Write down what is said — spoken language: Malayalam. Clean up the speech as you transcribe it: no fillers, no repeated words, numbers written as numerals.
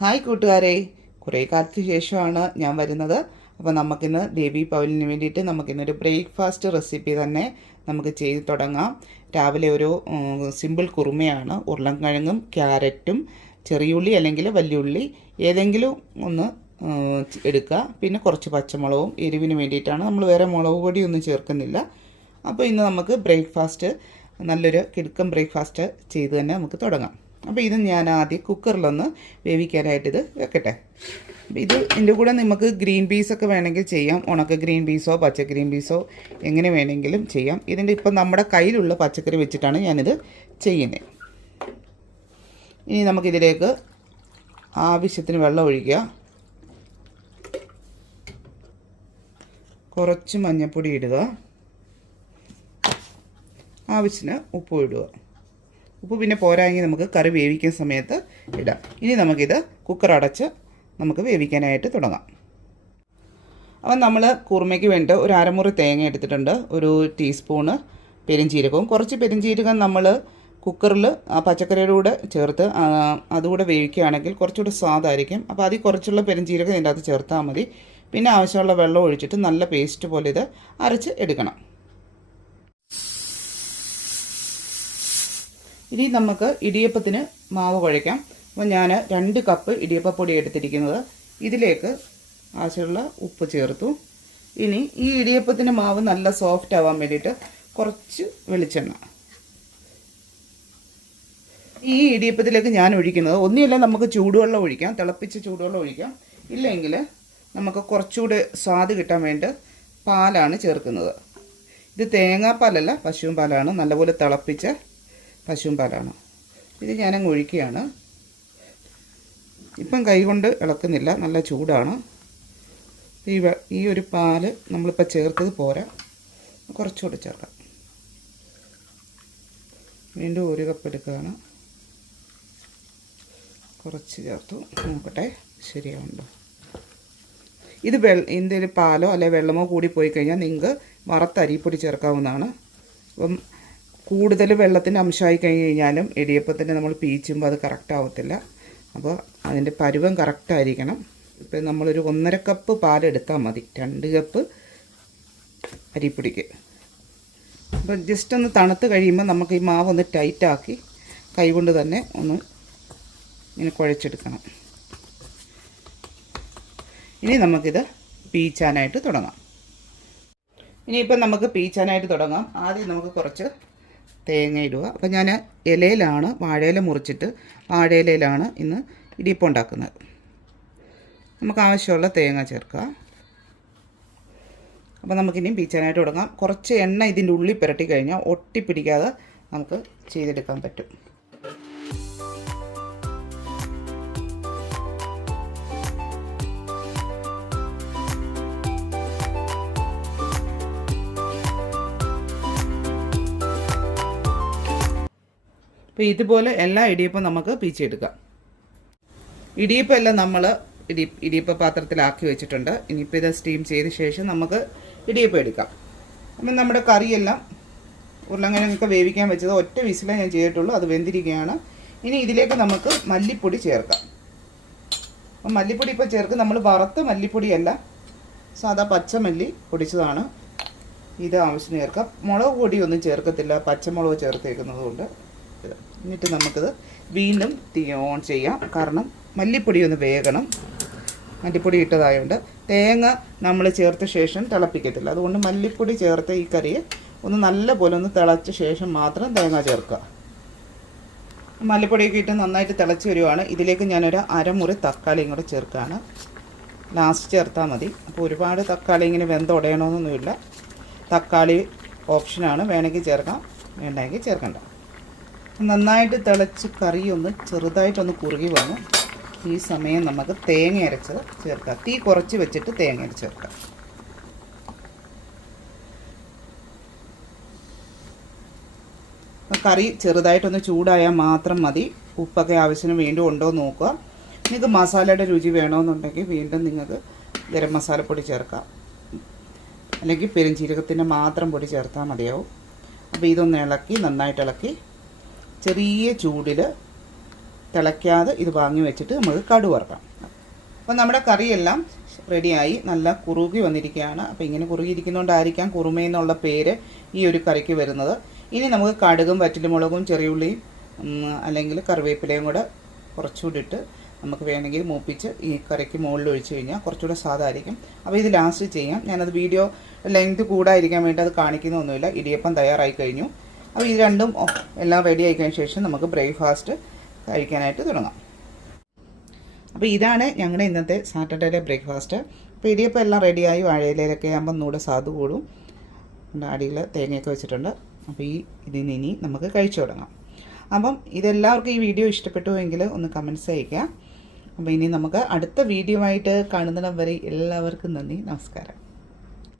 ഹായ് കൂട്ടുകാരെ, കുറേ കാലത്തിന് ശേഷമാണ് ഞാൻ വരുന്നത്. അപ്പോൾ നമുക്കിന്ന് ദേവി പൗലിന് വേണ്ടിയിട്ട് നമുക്കിന്നൊരു ബ്രേക്ക്ഫാസ്റ്റ് റെസിപ്പി തന്നെ നമുക്ക് ചെയ്ത് തുടങ്ങാം. രാവിലെ ഒരു സിമ്പിൾ കുറുമയാണ്. ഉരുളൻകിഴങ്ങും ക്യാരറ്റും ചെറിയുള്ളി അല്ലെങ്കിൽ വലിയുള്ളി ഏതെങ്കിലും ഒന്ന് എടുക്കുക. പിന്നെ കുറച്ച് പച്ചമുളകും എരിവിന് വേണ്ടിയിട്ടാണ്. നമ്മൾ വേറെ മുളക് പൊടിയൊന്നും ചേർക്കുന്നില്ല. അപ്പോൾ ഇന്ന് നമുക്ക് ബ്രേക്ക്ഫാസ്റ്റ് നല്ലൊരു കിടുക്കൻ ബ്രേക്ക്ഫാസ്റ്റ് ചെയ്ത് തന്നെ നമുക്ക് തുടങ്ങാം. അപ്പോൾ ഇത് ഞാൻ ആദ്യം കുക്കറിലൊന്ന് വേവിക്കാനായിട്ട് ഇത് വെക്കട്ടെ. ഇത് ഇതിൻ്റെ കൂടെ നമുക്ക് ഗ്രീൻ പീസൊക്കെ വേണമെങ്കിൽ ചെയ്യാം. ഉണക്ക ഗ്രീൻ പീസോ പച്ച ഗ്രീൻ പീസോ എങ്ങനെ വേണമെങ്കിലും ചെയ്യാം. ഇതിൻ്റെ ഇപ്പം നമ്മുടെ കയ്യിലുള്ള പച്ചക്കറി വെച്ചിട്ടാണ് ഞാനിത് ചെയ്യുന്നത്. ഇനി നമുക്കിതിലേക്ക് ആവശ്യത്തിന് വെള്ളം ഒഴിക്കുക. കുറച്ച് മഞ്ഞൾപ്പൊടി ഇടുക. ആവശ്യത്തിന് ഉപ്പ് ഇടുക. ഉപ്പ് പിന്നെ പോരായെങ്കിൽ നമുക്ക് കറി വേവിക്കുന്ന സമയത്ത് ഇടാം. ഇനി നമുക്കിത് കുക്കർ അടച്ച് നമുക്ക് വേവിക്കാനായിട്ട് തുടങ്ങാം. അപ്പം നമ്മൾ കുറുമയ്ക്ക് വേണ്ടി ഒരു അരമുറി തേങ്ങ എടുത്തിട്ടുണ്ട്. ഒരു ടീസ്പൂണ് പെരുംജീരകവും കുറച്ച് പെരുംജീരകം നമ്മൾ കുക്കറിൽ ആ പച്ചക്കറിയുടെ കൂടെ ചേർത്ത് അതുകൂടെ വേവിക്കുകയാണെങ്കിൽ കുറച്ചുകൂടെ സ്വാദായിരിക്കും. അപ്പോൾ അതിൽ കുറച്ചുള്ള പെരുംജീരകം ഇതിൻ്റെ അകത്ത് ചേർത്താൽ മതി. പിന്നെ ആവശ്യമുള്ള വെള്ളം ഒഴിച്ചിട്ട് നല്ല പേസ്റ്റ് പോലെ ഇത് അരച്ച് എടുക്കണം. ഇനി നമുക്ക് ഇടിയപ്പത്തിന് മാവ് കുഴയ്ക്കാം. അപ്പോൾ ഞാൻ 2 കപ്പ് ഇടിയപ്പപ്പൊടി എടുത്തിരിക്കുന്നത്. ഇതിലേക്ക് ആവശ്യമുള്ള ഉപ്പ് ചേർത്തു. ഇനി ഈ ഇടിയപ്പത്തിൻ്റെ മാവ് നല്ല സോഫ്റ്റ് ആവാൻ വേണ്ടിയിട്ട് കുറച്ച് വെളിച്ചെണ്ണ ഈ ഇടിയപ്പത്തിലേക്ക് ഞാൻ ഒഴിക്കുന്നത്. ഒന്നുമില്ല, നമുക്ക് ചൂടുവെള്ളം ഒഴിക്കാം, തിളപ്പിച്ച ചൂടുവെള്ളം ഒഴിക്കാം. ഇല്ലെങ്കിൽ നമുക്ക് കുറച്ചുകൂടെ സ്വാദ് കിട്ടാൻ വേണ്ടി പാലാണ് ചേർക്കുന്നത്. ഇത് തേങ്ങാപ്പാലല്ല, പശുവും പാലാണ്. നല്ലപോലെ തിളപ്പിച്ച പശുവും പാലാണ്. ഇത് ഞാനങ്ങ് ഒഴിക്കുകയാണ്. ഇപ്പം കൈകൊണ്ട് ഇളക്കുന്നില്ല, നല്ല ചൂടാണ്. ഈ ഒരു പാല് നമ്മളിപ്പോൾ ചേർത്തത് പോരാ, കുറച്ചുകൂടെ ചേർക്കാം. വീണ്ടും 1 കപ്പ് എടുക്കുകയാണ്. കുറച്ച് ചേർത്തു, നോക്കട്ടെ ശരിയാവുണ്ടോ. ഇത് എന്തെങ്കിലും പാലോ അല്ലെങ്കിൽ വെള്ളമോ കൂടി പോയി കഴിഞ്ഞാൽ നിങ്ങൾക്ക് വറുത്ത അരിപ്പൊടി ചേർക്കാവുന്നതാണ്. അപ്പം കൂടുതൽ വെള്ളത്തിൻ്റെ അംശമായി കഴിഞ്ഞ് കഴിഞ്ഞാലും ഇടിയപ്പത്തിന് നമ്മൾ പീച്ചുമ്പോൾ അത് കറക്റ്റ് ആവത്തില്ല. അപ്പോൾ അതിൻ്റെ പരുവം കറക്റ്റായിരിക്കണം. ഇപ്പം നമ്മളൊരു 1.5 കപ്പ് പാലെടുത്താൽ മതി 2 കപ്പ് അരിപ്പൊടിക്ക്. അപ്പോൾ ജസ്റ്റ് ഒന്ന് തണുത്ത് കഴിയുമ്പോൾ നമുക്ക് ഈ മാവ് ഒന്ന് ടൈറ്റാക്കി കൈകൊണ്ട് തന്നെ ഒന്ന് ഇങ്ങനെ കുഴച്ചെടുക്കണം. ഇനി നമുക്കിത് പീച്ചാനായിട്ട് തുടങ്ങാം. ഇനിയിപ്പം നമുക്ക് പീച്ചാനായിട്ട് തുടങ്ങാം. ആദ്യം നമുക്ക് കുറച്ച് തേങ്ങ ഇടുക. അപ്പോൾ ഞാൻ ഇലയിലാണ്, വാഴയില മുറിച്ചിട്ട് വാഴയിലയിലാണ് ഇന്ന് ഇടിയപ്പം ഉണ്ടാക്കുന്നത്. നമുക്ക് ആവശ്യമുള്ള തേങ്ങ ചേർക്കുക. അപ്പോൾ നമുക്കിനിയും പീച്ചാനായിട്ട് തുടങ്ങാം. കുറച്ച് എണ്ണ ഇതിൻ്റെ ഉള്ളിൽ പുരട്ടി കഴിഞ്ഞാൽ ഒട്ടിപ്പിടിക്കാതെ നമുക്ക് ചെയ്തെടുക്കാൻ പറ്റും. അപ്പോൾ ഇതുപോലെ എല്ലാ ഇടിയപ്പം നമുക്ക് പീച്ചെടുക്കാം. ഇടിയപ്പം എല്ലാം നമ്മൾ ഇടിയപ്പ പാത്രത്തിലാക്കി വെച്ചിട്ടുണ്ട്. ഇനിയിപ്പോൾ ഇത് സ്റ്റീം ചെയ്ത ശേഷം നമുക്ക് ഇടിയപ്പം എടുക്കാം. അപ്പം നമ്മുടെ കറിയെല്ലാം ഉരുളക്കിഴങ്ങൊക്കെ വേവിക്കാൻ വെച്ചത് ഒറ്റ വിസിലേ ഞാൻ ചെയ്തിട്ടുള്ളൂ, അത് വെന്തിരിക്കുകയാണ്. ഇനി ഇതിലേക്ക് നമുക്ക് മല്ലിപ്പൊടി ചേർക്കാം. അപ്പം മല്ലിപ്പൊടി ഇപ്പോൾ ചേർക്കും. നമ്മൾ വറുത്ത മല്ലിപ്പൊടിയല്ല, സാധാ പച്ചമല്ലി പൊടിച്ചതാണ്. ഇത് ആവശ്യത്തിന് ചേർക്കാം. മുളക് പൊടിയൊന്നും ചേർക്കത്തില്ല, പച്ചമുളക് ചേർത്തേക്കുന്നത് കൊണ്ട്. എന്നിട്ട് നമുക്കിത് വീണ്ടും തീ ഓൺ ചെയ്യാം. കാരണം മല്ലിപ്പൊടി ഒന്ന് വേകണം. മല്ലിപ്പൊടി ഇട്ടതായതുകൊണ്ട് തേങ്ങ നമ്മൾ ചേർത്ത ശേഷം തിളപ്പിക്കത്തില്ല. അതുകൊണ്ട് മല്ലിപ്പൊടി ചേർത്ത് ഈ കറിയെ ഒന്ന് നല്ല പോലെ ഒന്ന് തിളച്ച ശേഷം മാത്രം തേങ്ങ ചേർക്കുക. മല്ലിപ്പൊടിയൊക്കെ ഇട്ട് നന്നായിട്ട് തിളച്ച് വരുവാണ്. ഇതിലേക്ക് ഞാനൊരു അരമുറി തക്കാളിയും കൂടെ ചേർക്കുകയാണ്. ലാസ്റ്റ് ചേർത്താൽ മതി. അപ്പോൾ ഒരുപാട് തക്കാളി ഇങ്ങനെ വെന്തുടയണമെന്നൊന്നുമില്ല. തക്കാളി ഓപ്ഷനാണ്, വേണമെങ്കിൽ ചേർക്കാം, വേണ്ടെങ്കിൽ ചേർക്കണ്ട. നന്നായിട്ട് തിളച്ച് കറി ഒന്ന് ചെറുതായിട്ടൊന്ന് കുറുകി വന്നു. ഈ സമയം നമുക്ക് തേങ്ങ അരച്ചത് ചേർക്കാം. തീ കുറച്ച് വെച്ചിട്ട് തേങ്ങ അരച്ച് ചേർക്കാം. കറി ചെറുതായിട്ടൊന്ന് ചൂടായാൽ മാത്രം മതി. ഉപ്പൊക്കെ ആവശ്യത്തിന് വീണ്ടും ഉണ്ടോ എന്ന് നോക്കുക. നിങ്ങൾക്ക് മസാലയുടെ രുചി വേണമെന്നുണ്ടെങ്കിൽ വീണ്ടും നിങ്ങൾക്ക് ഗരം മസാലപ്പൊടി ചേർക്കാം, അല്ലെങ്കിൽ പെരുംജീരകത്തിൻ്റെ മാത്രം പൊടി ചേർത്താൽ മതിയാവും. അപ്പോൾ ഇതൊന്ന് ഇളക്കി, നന്നായിട്ട് ഇളക്കി ചെറിയ ചൂടിൽ തിളയ്ക്കാതെ ഇത് വാങ്ങി വെച്ചിട്ട് നമുക്ക് കടുക് വറുക്കാം. അപ്പോൾ നമ്മുടെ കറിയെല്ലാം റെഡിയായി നല്ല കുറുകി വന്നിരിക്കുകയാണ്. അപ്പോൾ ഇങ്ങനെ കുറുകിയിരിക്കുന്നതുകൊണ്ടായിരിക്കാം കുറുമയെന്നുള്ള പേര് ഈ ഒരു കറിക്ക് വരുന്നത്. ഇനി നമുക്ക് കടുകും വറ്റൽമുളകും ചെറിയുള്ളിയും അല്ലെങ്കിൽ കറിവേപ്പിലയും കൂടെ കുറച്ചുകൂടി ഇട്ട് നമുക്ക് വേണമെങ്കിൽ മൂപ്പിച്ച് ഈ കറിക്ക് മുകളിൽ ഒഴിച്ച് കഴിഞ്ഞാൽ കുറച്ചുകൂടെ സ്വാദായിരിക്കും. അപ്പോൾ ഇത് ലാസ്റ്റ് ചെയ്യാം. ഞാനത് വീഡിയോ ലെങ്ത് കൂടാതിരിക്കാൻ വേണ്ടി അത് കാണിക്കുന്നൊന്നുമില്ല. ഇടിയപ്പം തയ്യാറായി കഴിഞ്ഞു. അപ്പോൾ ഇത് രണ്ടും എല്ലാം റെഡി ആയി കഴിഞ്ഞ ശേഷം നമുക്ക് ബ്രേക്ക്ഫാസ്റ്റ് കഴിക്കാനായിട്ട് തുടങ്ങാം. അപ്പോൾ ഇതാണ് ഞങ്ങളുടെ ഇന്നത്തെ സാറ്റർഡേയിലെ ബ്രേക്ക്ഫാസ്റ്റ്. അപ്പോൾ ഇടിയപ്പം എല്ലാം റെഡിയായി വാഴയിലൊക്കെ ആകുമ്പോൾ ഒന്നുകൂടെ സ്വാദ് കൂടും. അടിയിൽ തേങ്ങയൊക്കെ വെച്ചിട്ടുണ്ട്. അപ്പോൾ ഇതിൽ നിന്ന് ഇനി നമുക്ക് കഴിച്ചു തുടങ്ങാം. അപ്പം ഇതെല്ലാവർക്കും ഈ വീഡിയോ ഇഷ്ടപ്പെട്ടു എങ്കിൽ ഒന്ന് കമൻറ്റ്സ് അയയ്ക്കുക. അപ്പോൾ ഇനി നമുക്ക് അടുത്ത വീഡിയോ ആയിട്ട് കാണുന്നിടം വരെ എല്ലാവർക്കും നന്ദി, നമസ്കാരം.